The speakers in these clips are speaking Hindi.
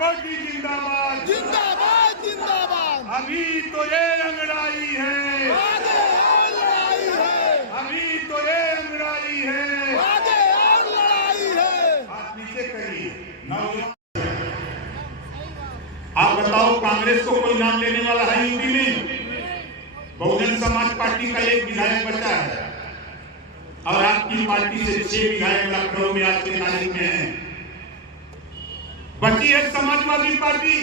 पार्टी जिंदाबाद जिंदाबाद जिंदाबाद। अभी तो ये अंगड़ाई है, आगे और लड़ाई है, अभी तो ये अंगड़ाई है, आगे और लड़ाई है। आप नीचे करिए। आप बताओ कांग्रेस को कोई नाम लेने वाला है यूपी में? बहुजन समाज पार्टी का एक विधायक बचा है और आपकी पार्टी से 6 विधायक लखनऊ में आज की तारीख में हैं। बची है समाजवादी पार्टी।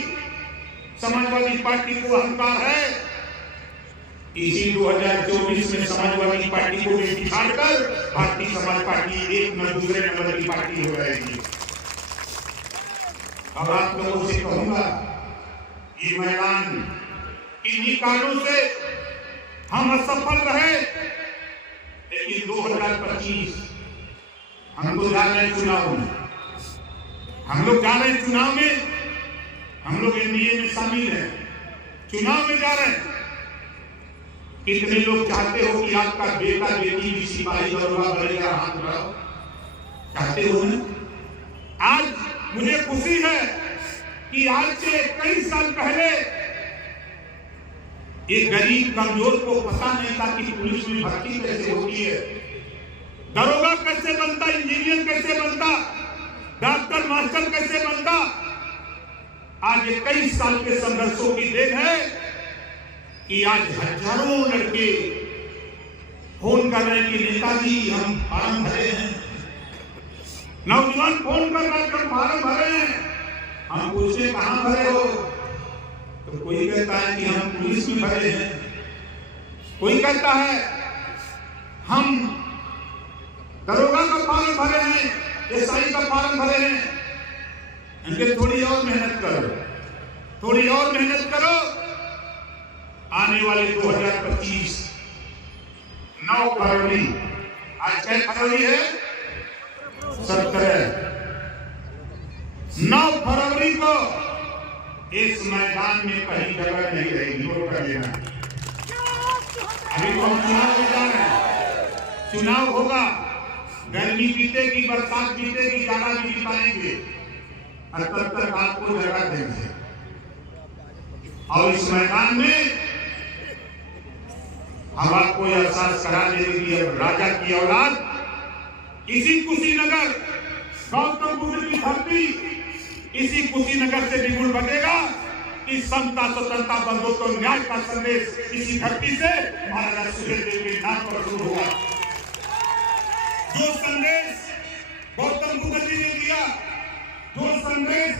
समाजवादी पार्टी को अहंकार है, इसी 2024 में समाजवादी पार्टी को भी बिछाड़कर भारतीय समाज पार्टी एक न दूसरे नंबर की पार्टी हो जाएगी। अब आप लोगों से कहूंगा, ये मैदान इन्हीं कारणों से हम असफल रहे, लेकिन 2025 हम लोग जा रहे हैं चुनाव में, हम लोग जा रहे हैं चुनाव में, हम लोग एनडीए में शामिल हैं, चुनाव में जा रहे हैं। कितने लोग चाहते हो कि आपका बेटा बेटी भी सिपाही दरोगा बनेगा? हाथ बढ़ाओ। चाहते हो ना? आज मुझे खुशी है कि आज से कई साल पहले एक गरीब कमजोर को पता नहीं था कि पुलिस में भर्ती कैसे होती है, दरोगा कैसे बनता, इंजीनियर कैसे बनता, डॉक्टर मास्टर कैसे बनता। आज 21 साल के संघर्षों की देन है कि आज हजारों लड़के फोन कर रहे हैं कि नेताजी हम फार्म भरे हैं, नौजवान फोन कर रहे हैं हम फार्म भरे हैं। हम पूछे कहां भरे हो, तो कोई कहता है कि हम पुलिस में भरे हैं, कोई कहता है हम दरोगा का फॉर्म भरे हैं, एसआई का फॉर्म भरे हैं। इनके थोड़ी और मेहनत करो, थोड़ी और मेहनत करो। आने वाले 2025 9 फरवरी, आज 6 फरवरी है, 17 9 फरवरी को इस मैदान में कहीं जगह नहीं रहेगी। नोट कर लेना। अभी तो हम चुनाव में जा रहे हैं, चुनाव होगा, गर्मी बीतेगी, बरसात बीतेगी, गाना भी बिताएंगे और तब तक आपको जगह देंगे। और इस मैदान में हम आपको यह एहसास करा देंगे कि अब राजा की औलाद इसी कुशीनगर, गौतम बुद्ध की धरती, इसी कुशीनगर से बिगुल बनेगा कि समता, स्वतंत्रता, बंधुत्व, न्याय का संदेश इसी धरती से महाराजा सुहेलदेव के नाम पर शुरू होगा। जो संदेश गौतम बुद्ध जी ने दिया, जो संदेश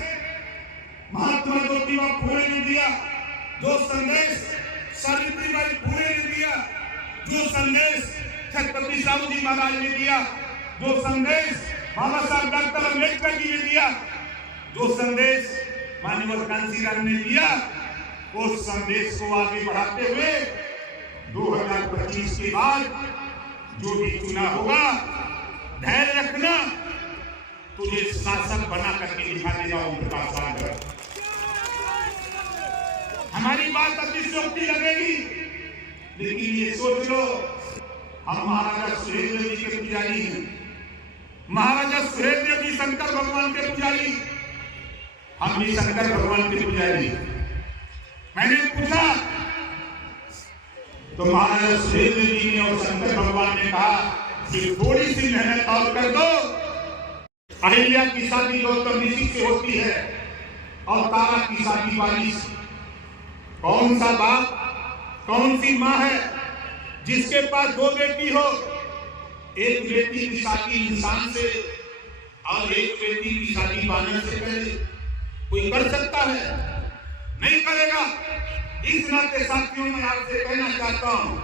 महात्मा ज्योतिबा फुले ने दिया, जो संदेश सावित्रीबाई फुले ने दिया, जो संदेश छत्रपति साहू जी महाराज ने दिया, जो संदेश बाबा साहब डॉक्टर अम्बेडकर जी ने दिया, जो संदेश माननीय कांशीराम ने दिया, उस संदेश को आगे बढ़ाते हुए 2025 के बाद जो भी चुनाव होगा, धैर्य रखना, तुझे शासक बना करके दिखा देगा उनका सागर। हमारी बात अतिशयोक्ति लगेगी, लेकिन ये सोच लो, हम महाराजा सुहेलदेव जी के पुजारी हैं। महाराजा सुहेलदेव जी शंकर भगवान के पुजारी, हम भी शंकर भगवान के पुजारी। मैंने पूछा तो महाराजा सुहेलदेव जी ने और शंकर भगवान ने कहा कि थोड़ी सी मेहनत और कर दो। अहिल्या की शादी गौतम ऋषि से होती है और तारा की शादी बाली से। कौन सा बाप, कौन सी माँ है जिसके पास 2 बेटी हो? एक बेटी की शादी इंसान से और एक बेटी की शादी बानर से करे? कोई कर सकता है? नहीं करेगा। इस नाते साथियों में आपसे कहना चाहता हूं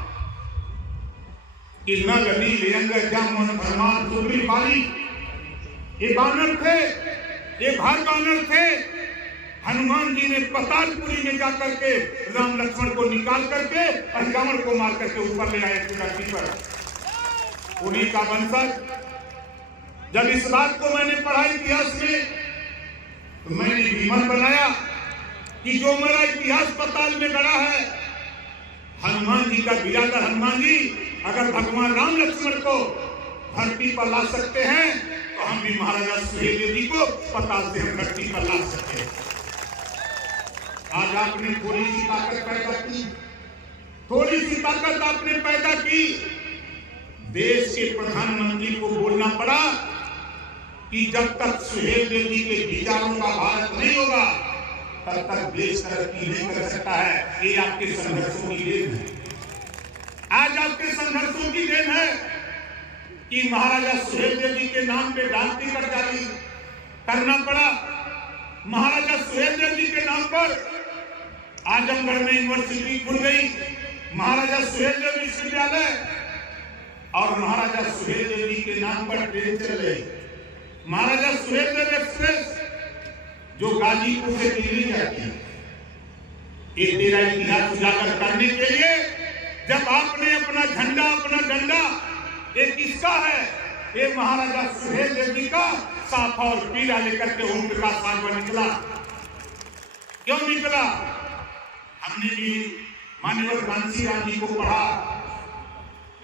कि न गली लेंग जामन फरमान सुबरी बाली, ये बानर थे, ये भार बानर थे। हनुमान जी ने पतालपुरी में जाकर के राम लक्ष्मण को निकाल करके रावण को मार करके ऊपर ले आए धरती पर। उन्हीं का वंशज। जब इस बात को मैंने पढ़ा इतिहास में, तो मैंने विमान बनाया कि जो मेरा इतिहास पताल में गड़ा है, हनुमान जी का बिरादर हनुमान जी अगर भगवान राम लक्ष्मण को धरती पर ला सकते हैं, तो हम भी महाराजा सुहेलदेव जी को पताल से हम धरती पर ला सकते हैं। आज आपने थोड़ी सी ताकत पैदा की, थोड़ी सी ताकत आपने पैदा की। देश के प्रधानमंत्री को बोलना पड़ा कि जब तक सुहेलदेव जी के विचारों का भारत नहीं होगा तब तक देश तरक्की नहीं कर सकता है। ये आपके संघर्षों की देन है। आज आपके संघर्षों की देन है कि महाराजा सुहेलदेव जी के नाम पे डाक टिकट जारी करना पड़ा। महाराजा सुहेलदेव जी के नाम पर आजमगढ़ में यूनिवर्सिटी खुल गई, महाराजा सुहेलदेव विश्वविद्यालय, और महाराजा सुहेलदेव जी के नाम पर ट्रेन चल रही, महाराजा सुहेलदेव एक्सप्रेस जो गाजीपुर से दिल्ली जाती है। ये तेरा इतिहास उजागर करने के लिए जब आपने अपना झंडा, अपना डंडा, ये किसका है? ये महाराजा सुहेलदेव जी का साफा और पीला लेकर के ओम प्रकाश राजभर निकला। क्यों निकला? हमने भी माननीय कांशीराम जी को पढ़ा,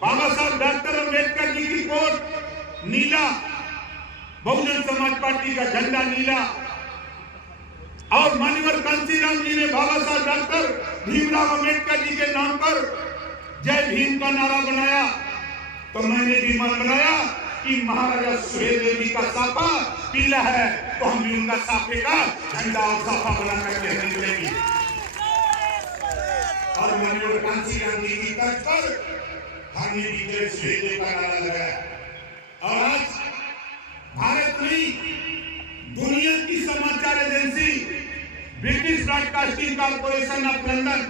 बाबा साहब डॉक्टर अम्बेडकर जी की कोट नीला, बहुजन समाज पार्टी का झंडा नीला, और माननीय कांशीराम जी ने बाबा साहब डॉक्टर भीमराव अम्बेडकर जी के नाम पर जय भीम का नारा बनाया। तो मैंने भी मन बनाया कि महाराजा सुहेलदेव जी का साफा पीला है तो हम भी उनका साफे का झंडा और साफा बना करके निकलेंगे। और माननीय कांशीराम जी की तर्ज पर हमने भी जय सुहेलदेव का नारा लगाया। और आज भारत में दुनिया की समाचार agency British broadcasting corporation of London,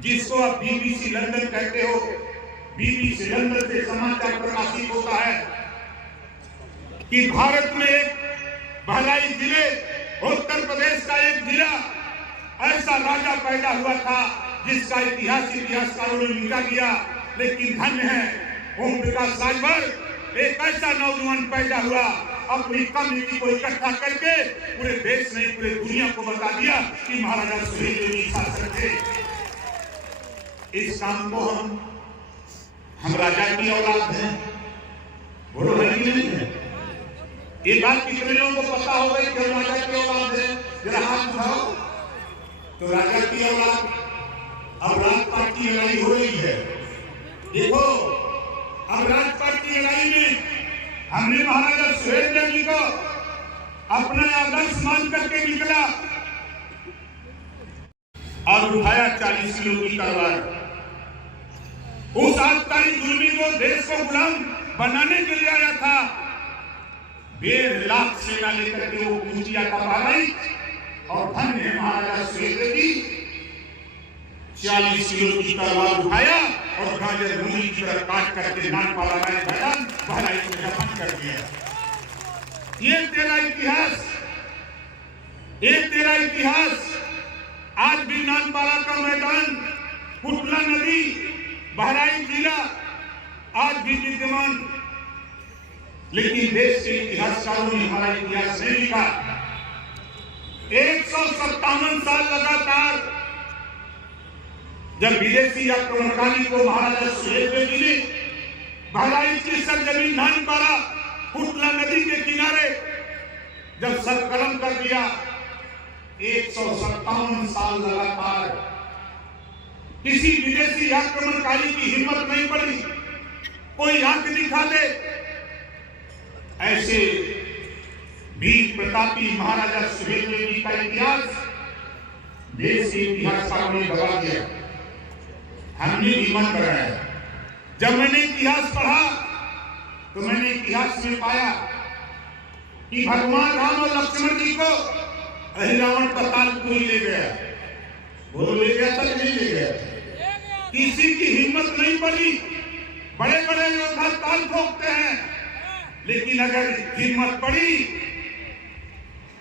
जिसको आप बीबीसी लंदन कहते हो, बीबीसी लंदन से समाचार प्रकाशित होता है कि भारत में एक बहराइच जिले, उत्तर प्रदेश का एक जिला, ऐसा राजा पैदा हुआ था जिसका इतिहासकारों ने मिटा दिया। लेकिन धन्य है ओम प्रकाश राजभर, एक ऐसा नौजवान पैदा हुआ, अपनी कम्युनिटी को इकट्ठा करके पूरे देश नहीं पूरे दुनिया को बता दिया कि महाराजा सुहेलदेव जी शासक थे। इस काम को हम राजा की औलाद हैं, बोलो है कि नहीं है? ये बात कितने लोगों को पता हो गई कि हम राजा की औलाद हैं? जरा हाथ उठाओ। तो राजा की औलाद, अब राजपाट की लड़ाई हो रही है। देखो, अब राजपाट की लड़ाई में हमने महाराजा सुहेलदेव जी को अपना आदर्श मान करके निकला और उठाया 40 किलो की तलवार। उस आतताई जुल्मी को देश को गुलाम बनाने के लिए आया था, 1.5 लाख सेना लेकर के वो कुंचिया का बहराइच, और धन्य महाराजा सुहेलदेव जी 40 किलो की तलवार उठाया और गाजर मूली की तरह काट करके नानपाड़ा में मैदान बहराइच में दफन कर दिया। ये तेरा इतिहास, ये तेरा इतिहास। आज भी नानपाड़ा का मैदान, कुटला नदी, बहराइच जिला आज भी विद्यमान। लेकिन देश के इतिहासकारों ने हमारा इतिहास नहीं लिखा। 157 साल लगातार जब विदेशी आक्रमणकारी को महाराजा सुहेलदेव जी ने बहराइच की सरजमीन नानपाड़ा, कुटला नदी के किनारे जब सरकलम कर दिया, 157 साल लगातार किसी विदेशी आक्रमणकारी की हिम्मत नहीं पड़ी कोई आंख दिखा दे। ऐसे वीर प्रतापी महाराजा सुहेलदेव जी का इतिहास देश के इतिहासकारों ने दबा दिया। हमने भी मन कराया। जब मैंने इतिहास पढ़ा तो मैंने इतिहास में पाया कि भगवान राम और लक्ष्मण जी को रावण पातालपुरी ले गया। वो ले गया था कि नहीं ले गया? किसी की हिम्मत नहीं पड़ी। बड़े बड़े योद्धा ताल ठोकते हैं, लेकिन अगर हिम्मत पड़ी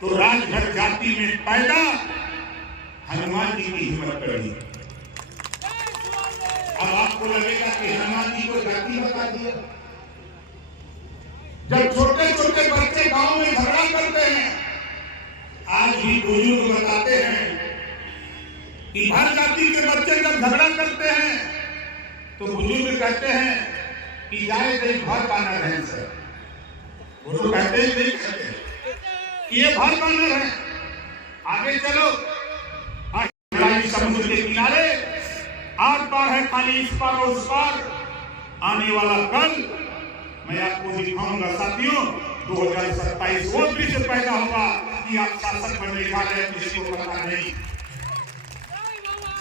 तो राजभर जाति में पैदा हनुमान जी की हिम्मत पड़ी। अब आपको लगेगा कि हनुमान जी को जाति बता दिया। जब छोटे छोटे बच्चे गांव में झगड़ा करते हैं, आज भी बुजुर्ग बताते हैं कि हर जाति के बच्चे जब झगड़ा करते हैं तो बुजुर्ग कहते हैं कि जाए दे घर पाना है सर। वो लोग कहते हैं नहीं कहते कि ये घर पाना है, आगे चलो। समुद्र के किनारे, आर पार है खाली इस पार और उस पार। आने वाला कल मैं आपको दिखाऊंगा साथियों, 2027 वो दृश्य पैदा होगा कि आप शासक बनने जा रहे हैं, किसी को पता नहीं।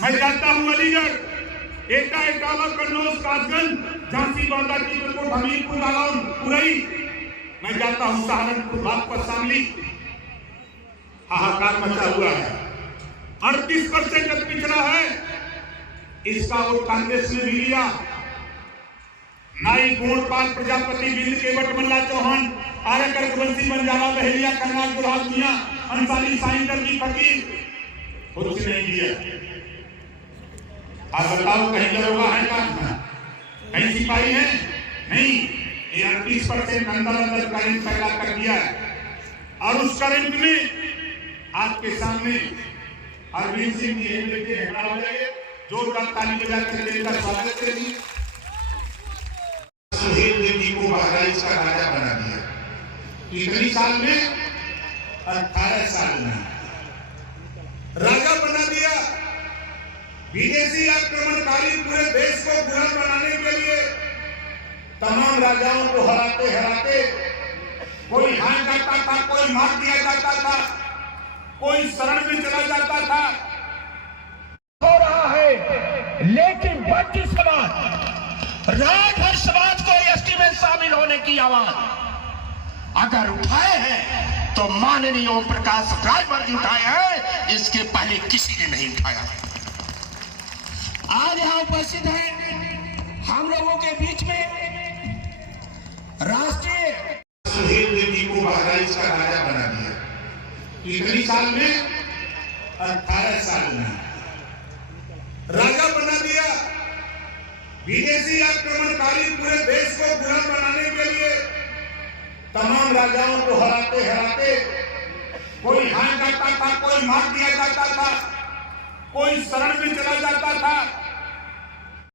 मैं जानता हूं अलीगढ़, एटा, इटावा, कन्नौज, कासगंज, झांसी, बांदा, चित्रकूट, हमीरपुर, जालौन, उरई, मैं जानता हूं सहारनपुर, बागपत, शामली, हाहाकार मचा हुआ है। 38% पिछड़ा है, इसका वोट कांग्रेस ने भी लिया। नाई, गोंडपाल, प्रजापति, बिंद, केवट, मल्ला, चौहान, आर्यकर, रघुवंशी, बंजारा, बहेलिया, करनाल, गुलाब, मियां, अंसारी, साईं, दर्जी, फकीर, कुछ नहीं दिया। आप बताओ कहीं दरोगा है का, कहीं सिपाही है? नहीं। ये 38% अंदर अंदर करंट पैदा कर दिया है। और उस करंट में आपके सामने अरविंद सिंह जी जोरदार ताली बजाकर इनका स्वागत करेंगे। सुहेल देव जी को बहराइच का राजा बना दिया। कितनी साल में? 18 साल में राजा बना दिया। विदेशी आक्रमणकारी पूरे देश को गुलाम बनाने के लिए तमाम राजाओं को हराते हराते कोई हार जाता था, कोई मार दिया जाता था, कोई शरण में चला जाता था। हो रहा है, लेकिन बाकी समाज, राजभर समाज को एसटी में शामिल होने की आवाज अगर उठाए हैं तो माननीय ओम प्रकाश राजभर जी उठाए हैं, इसके पहले किसी ने नहीं उठाया। आज यहाँ उपस्थित हैं हम लोगों के बीच में राष्ट्रीय सुहेल देव जी को बहराइच का राजा बना दिया। कितनी साल में? 18 साल में राजा बना दिया। विदेशी आक्रमणकारी पूरे देश को गुलाम बनाने के लिए तमाम राजाओं को हराते हराते कोई हार जाता था, कोई मार दिया जाता था, कोई शरण में चला जाता था।